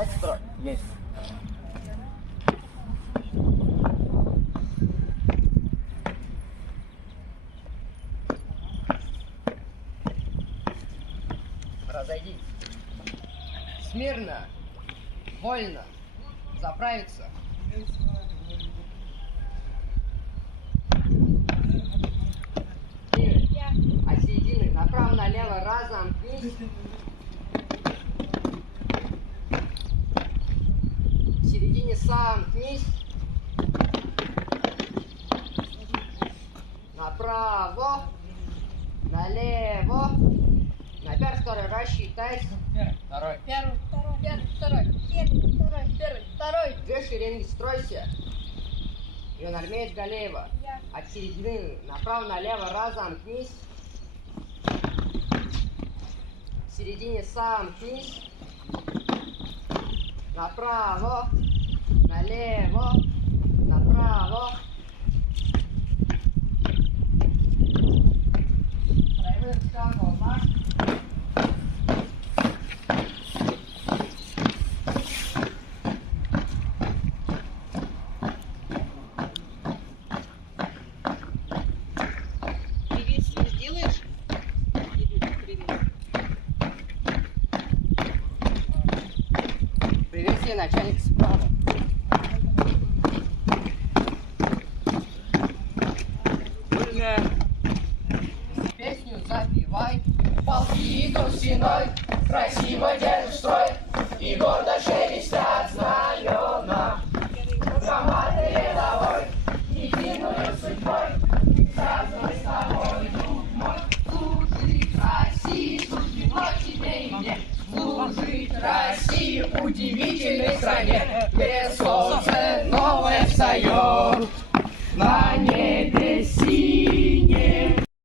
Дать строй. Есть. Разойдись. Смирно. Вольно. Заправиться. От середины направо-налево разомкнись. В середине сомкнись. Направо, налево. На первый, второй рассчитай. Второй. Первый, второй. Первый, второй. Две шеренги стройся. Юнармеец Галеева. От середины направо-налево разомкнись. В середине сомкнись. Направо, налево, направо. Тройным шагом марш. Приветствие сделаешь? Привет. Приветствие, начальник справа. Песню запевай. Полки идут стеной, красиво держишь строй, и гордо шелестят знамена. Громадный рядовой, единую судьбой, связанный с тобой, друг мой. Служить России, суждено тебе и мне, служить России, удивительной стране, где солнце новое встает, на небе синее.